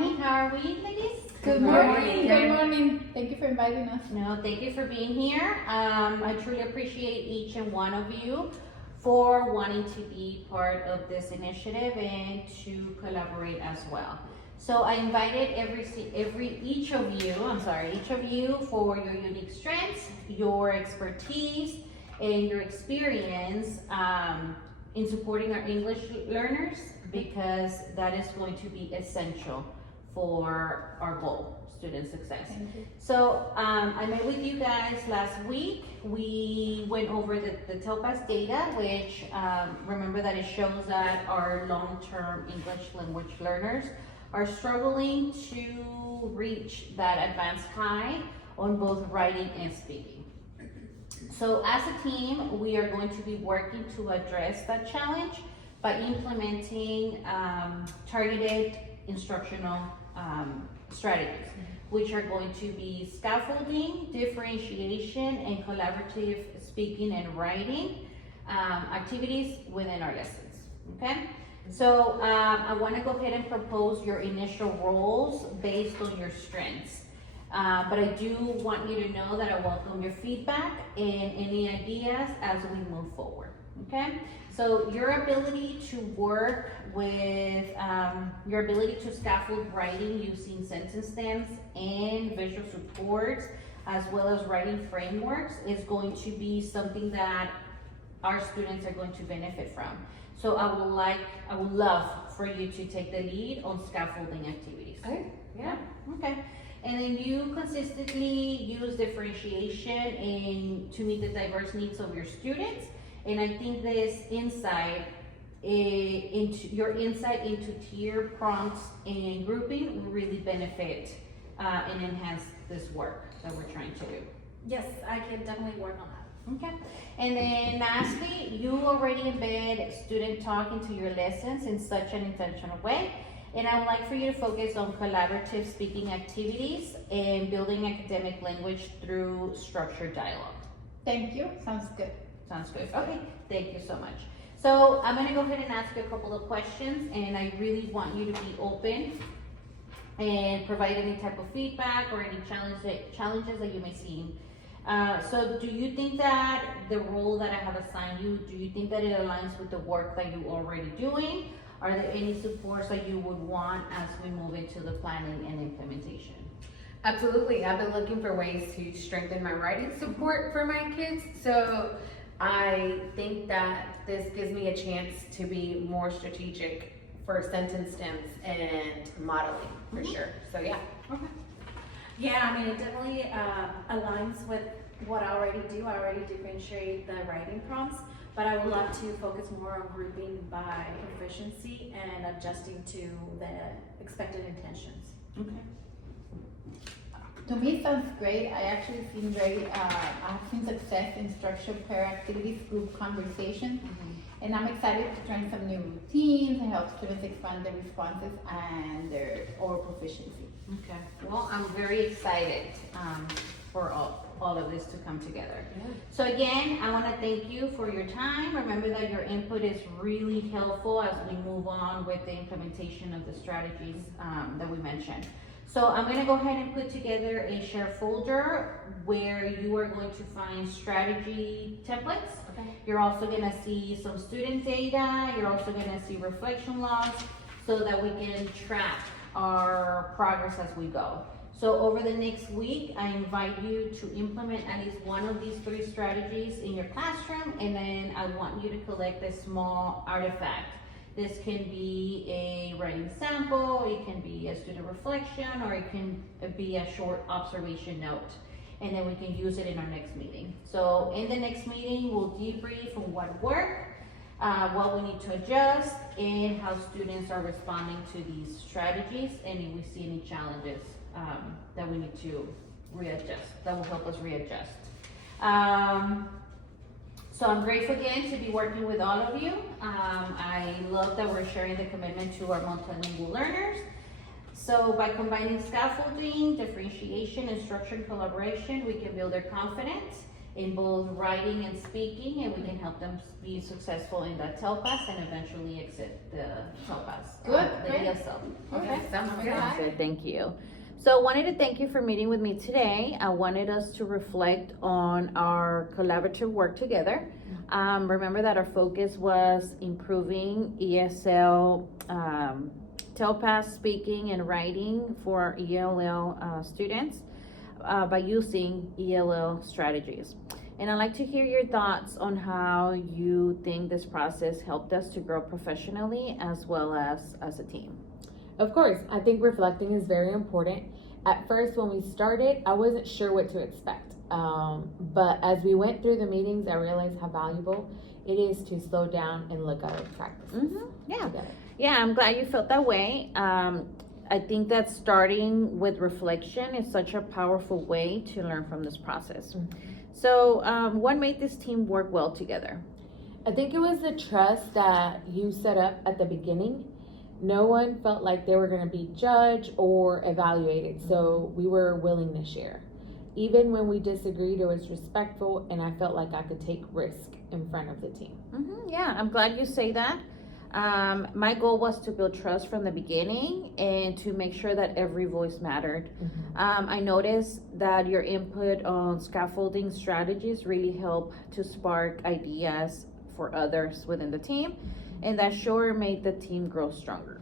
morning. How are we, ladies? Good morning. Good morning. Thank you for inviting us. No, thank you for being here. I truly appreciate each and one of you for wanting to be part of this initiative and to collaborate as well. So I invited each of you for your unique strengths, your expertise, and your experience in supporting our English learners, because that is going to be essential for our goal, student success. So I met with you guys last week. We went over the TOPAS data, which remember that it shows that our long-term English language learners are struggling to reach that advanced high on both writing and speaking. So as a team, we are going to be working to address that challenge by implementing targeted instructional strategies, which are going to be scaffolding, differentiation, and collaborative speaking and writing activities within our lessons, okay? So I want to go ahead and propose your initial roles based on your strengths. But I do want you to know that I welcome your feedback and any ideas as we move forward, okay? So your ability to work with, your ability to scaffold writing using sentence stems and visual supports, as well as writing frameworks, is going to be something that our students are going to benefit from. So I would love for you to take the lead on scaffolding activities. Okay. Yeah, okay. And then you consistently use differentiation to meet the diverse needs of your students. And I think this insight into tier prompts and grouping will really benefit and enhance this work that we're trying to do. Yes, I can definitely work on that. Okay. And then lastly, you already embed student talk into your lessons in such an intentional way. And I would like for you to focus on collaborative speaking activities and building academic language through structured dialogue. Thank you. Sounds good. Sounds good. Okay, thank you so much. So I'm gonna go ahead and ask you a couple of questions, and I really want you to be open and provide any type of feedback or any challenges that you may see. So do you think that the role that I have assigned you, do you think that it aligns with the work that you're already doing? Are there any supports that you would want as we move into the planning and implementation? Absolutely. I've been looking for ways to strengthen my writing support for my kids. So I think that this gives me a chance to be more strategic for sentence stems and modeling for sure. So yeah. Okay. Yeah, I mean, it definitely aligns with what I already do. I already differentiate the writing prompts, but I would love to focus more on grouping by proficiency and adjusting to the expected intentions. Okay. To me, it sounds great. I actually seen I've seen success in structured pair activities, group conversation, and I'm excited to try some new routines and help students expand their responses and their oral proficiency. Okay. Well, I'm very excited for all of this to come together. Yeah. So again, I want to thank you for your time. Remember that your input is really helpful as we move on with the implementation of the strategies that we mentioned. So I'm going to go ahead and put together a share folder where you are going to find strategy templates. Okay. You're also going to see some student data. You're also going to see reflection logs so that we can track our progress as we go. So over the next week, I invite you to implement at least one of these 3 strategies in your classroom, and then I want you to collect a small artifact. This can be a writing sample, it can be a student reflection, or it can be a short observation note. And then we can use it in our next meeting. So in the next meeting, we'll debrief on what worked, what we need to adjust, and how students are responding to these strategies, and if we see any challenges that we need to readjust, that will help us readjust. So I'm grateful again to be working with all of you. I love that we're sharing the commitment to our multilingual learners. So by combining scaffolding, differentiation, and structured collaboration, we can build their confidence in both writing and speaking, and we can help them be successful in that TELPAS and eventually exit the TELPAS. Good, The great. ESL. Okay. Sounds good. Okay. Good, thank you. So I wanted to thank you for meeting with me today. I wanted us to reflect on our collaborative work together. Remember that our focus was improving ESL, TELPAS speaking and writing for our ELL students by using ELL strategies. And I'd like to hear your thoughts on how you think this process helped us to grow professionally as well as a team. Of course, I think reflecting is very important. At first, when we started, I wasn't sure what to expect. But as we went through the meetings, I realized how valuable it is to slow down and look at our practices Yeah. together. Yeah, I'm glad you felt that way. I think that starting with reflection is such a powerful way to learn from this process. So, what made this team work well together? I think it was the trust that you set up at the beginning. No one felt like they were going to be judged or evaluated, so we were willing to share. Even when we disagreed, it was respectful, and I felt like I could take risk in front of the team. Yeah, I'm glad you say that. My goal was to build trust from the beginning and to make sure that every voice mattered. I noticed that your input on scaffolding strategies really helped to spark ideas for others within the team, and that sure made the team grow stronger.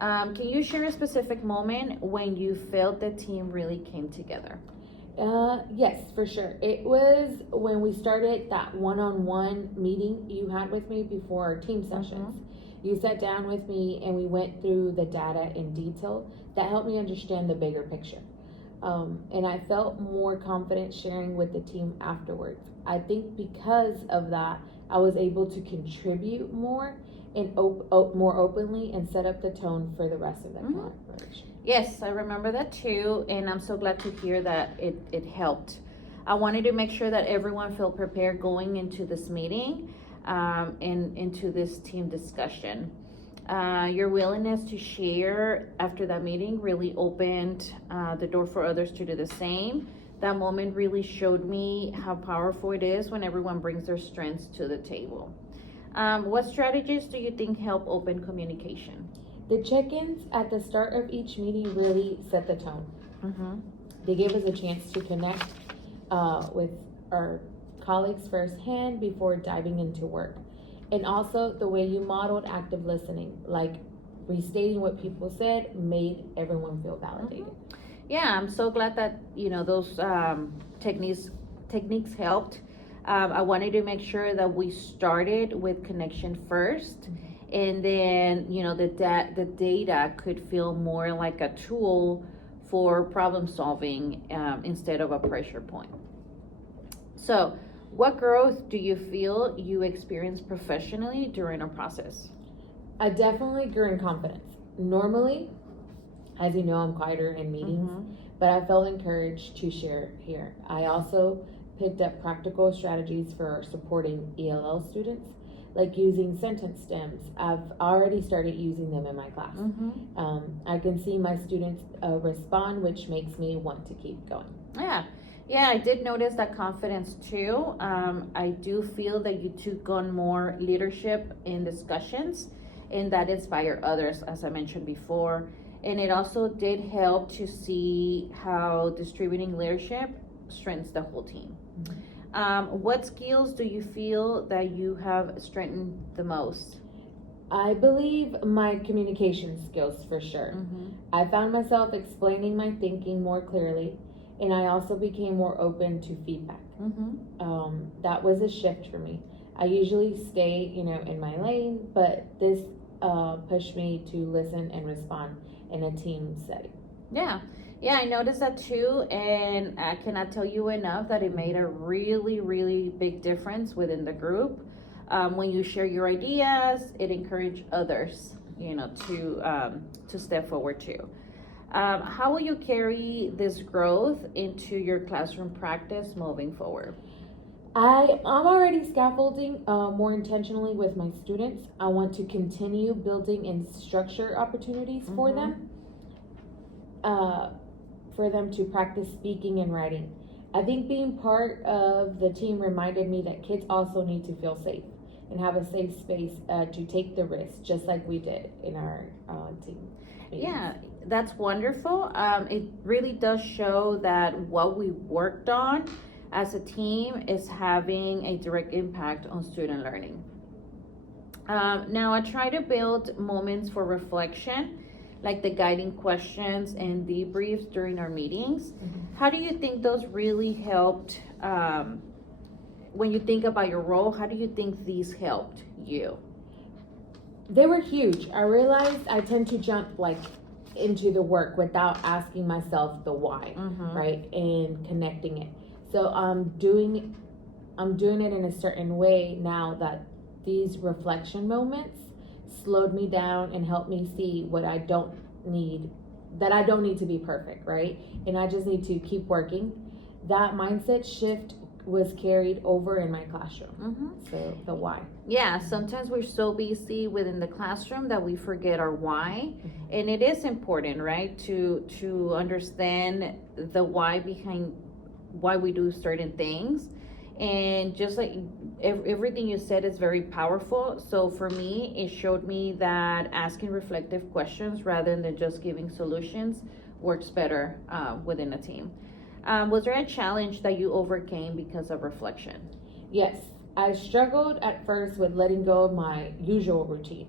Can you share a specific moment when you felt the team really came together? Yes, for sure. It was when we started that one-on-one meeting you had with me before our team sessions. You sat down with me and we went through the data in detail. That helped me understand the bigger picture. And I felt more confident sharing with the team afterwards. I think because of that, I was able to contribute more and more openly and set up the tone for the rest of the collaboration. Yes, I remember that too, and I'm so glad to hear that it helped. I wanted to make sure that everyone felt prepared going into this meeting and into this team discussion. Your willingness to share after that meeting really opened the door for others to do the same. That moment really showed me how powerful it is when everyone brings their strengths to the table. What strategies do you think help open communication? The check-ins at the start of each meeting really set the tone. They gave us a chance to connect with our colleagues firsthand before diving into work. And also the way you modeled active listening, like restating what people said, made everyone feel validated. Yeah, I'm so glad that those techniques helped. I wanted to make sure that we started with connection first, and then the data could feel more like a tool for problem solving instead of a pressure point. So, what growth do you feel you experienced professionally during our process? I definitely grew in confidence. Normally, as you know, I'm quieter in meetings, but I felt encouraged to share here. I also picked up practical strategies for supporting ELL students, like using sentence stems. I've already started using them in my class. I can see my students respond, which makes me want to keep going. Yeah, I did notice that confidence too. I do feel that you took on more leadership in discussions, and that inspired others, as I mentioned before. And it also did help to see how distributing leadership strengthens the whole team. What skills do you feel that you have strengthened the most? I believe my communication skills for sure. I found myself explaining my thinking more clearly, and I also became more open to feedback. That was a shift for me. I usually stay, in my lane, but this pushed me to listen and respond in a team setting. Yeah, I noticed that too, and I cannot tell you enough that it made a really, really big difference within the group. When you share your ideas, it encourages others, to step forward too. How will you carry this growth into your classroom practice moving forward? I'm already scaffolding more intentionally with my students. I want to continue building in structure opportunities for them to practice speaking and writing. I think being part of the team reminded me that kids also need to feel safe and have a safe space to take the risk, just like we did in our team meetings. Yeah, that's wonderful. It really does show that what we worked on as a team is having a direct impact on student learning. Now, I try to build moments for reflection, like the guiding questions and debriefs during our meetings. How do you think those really helped? When you think about your role, how do you think these helped you? They were huge. I realized I tend to jump into the work without asking myself the why, right? And connecting it. So I'm doing it in a certain way now that these reflection moments slowed me down and helped me see what I don't need to be perfect, right? And I just need to keep working. That mindset shift was carried over in my classroom. So the why. Yeah, sometimes we're so busy within the classroom that we forget our why. And it is important, right, to understand the why behind why we do certain things. And just like everything you said is very powerful. So for me, it showed me that asking reflective questions rather than just giving solutions works better within a team. Was there a challenge that you overcame because of reflection? Yes, I struggled at first with letting go of my usual routine.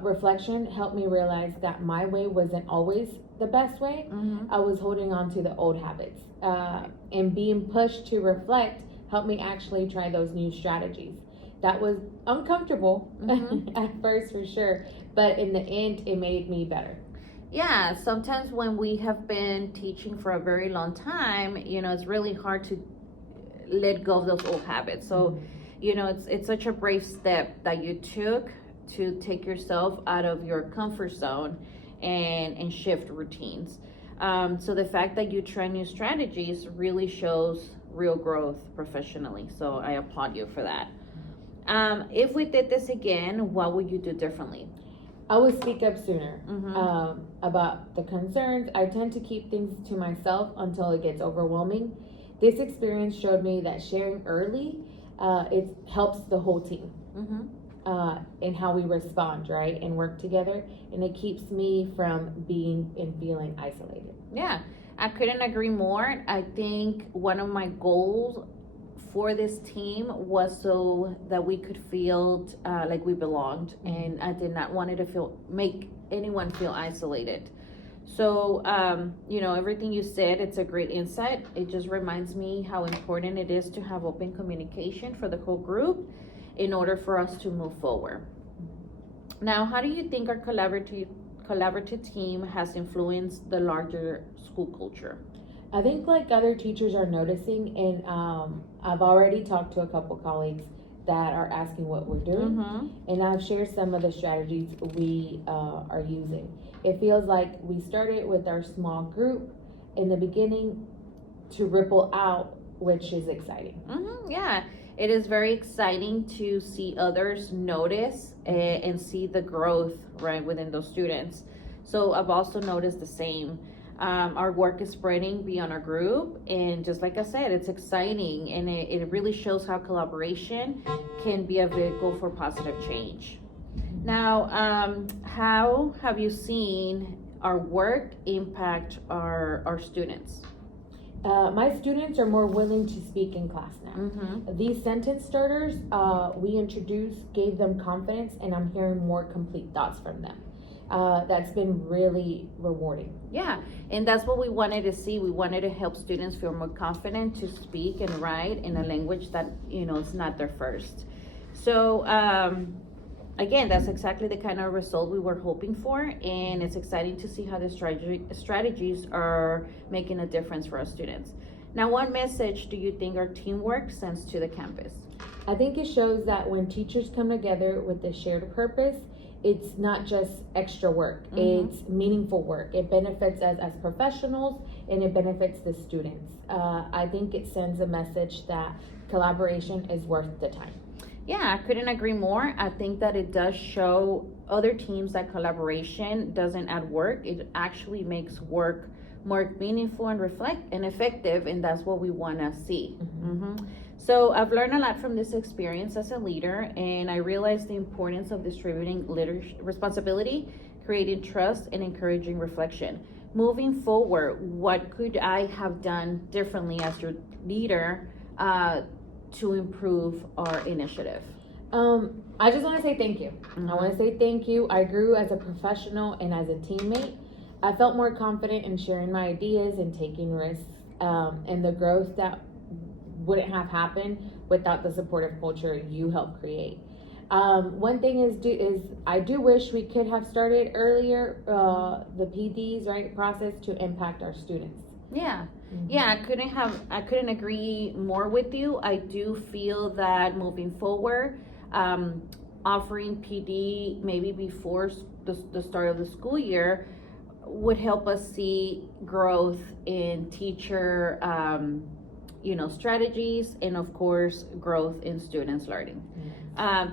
Reflection helped me realize that my way wasn't always the best way. I was holding on to the old habits. And being pushed to reflect helped me actually try those new strategies. That was uncomfortable at first, for sure, but in the end, it made me better. Yeah, sometimes when we have been teaching for a very long time, it's really hard to let go of those old habits. So, it's such a brave step that you took to take yourself out of your comfort zone and shift routines. So the fact that you try new strategies really shows real growth professionally. So I applaud you for that. If we did this again, what would you do differently? I would speak up sooner about the concerns. I tend to keep things to myself until it gets overwhelming. This experience showed me that sharing early, it helps the whole team in how we respond, right, and work together, and it keeps me from being and feeling isolated. Yeah, I couldn't agree more. I think one of my goals for this team was so that we could feel like we belonged, and I did not want it to make anyone feel isolated. So everything you said, it's a great insight. It just reminds me how important it is to have open communication for the whole group in order for us to move forward. Now, how do you think our collaborative team has influenced the larger school culture? I think like other teachers are noticing, and I've already talked to a couple colleagues that are asking what we're doing, and I've shared some of the strategies we are using. It feels like we started with our small group in the beginning to ripple out, which is exciting. Yeah, it is very exciting to see others notice and see the growth right within those students. So I've also noticed the same. Our work is spreading beyond our group, and just like I said, it's exciting, and it really shows how collaboration can be a vehicle for positive change. Now, how have you seen our work impact our students? My students are more willing to speak in class now. These sentence starters we introduced gave them confidence, and I'm hearing more complete thoughts from them. That's been really rewarding. Yeah, and that's what we wanted to see. We wanted to help students feel more confident to speak and write in a language that is not their first. So again, that's exactly the kind of result we were hoping for, and it's exciting to see how the strategies are making a difference for our students. Now, what message do you think our teamwork sends to the campus? I think it shows that when teachers come together with a shared purpose, it's not just extra work, it's meaningful work. It benefits us as professionals, and it benefits the students. I think it sends a message that collaboration is worth the time. Yeah, I couldn't agree more. I think that it does show other teams that collaboration doesn't add work. It actually makes work more meaningful and effective, and that's what we want to see. So I've learned a lot from this experience as a leader, and I realized the importance of distributing leadership responsibility, creating trust, and encouraging reflection. Moving forward, what could I have done differently as your leader to improve our initiative? I just want to say thank you. I want to say thank you. I grew as a professional and as a teammate. I felt more confident in sharing my ideas and taking risks, and the growth that wouldn't have happened without the supportive culture you helped create. One thing is I do wish we could have started earlier, the PDs, right, process to impact our students. Yeah. Yeah, I couldn't agree more with you. I do feel that moving forward, offering PD maybe before the start of the school year would help us see growth in teacher, strategies, and of course, growth in students learning.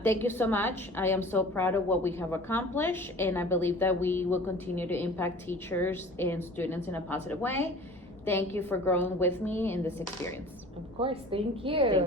Thank you so much. I am so proud of what we have accomplished, and I believe that we will continue to impact teachers and students in a positive way. Thank you for growing with me in this experience. Of course, thank you.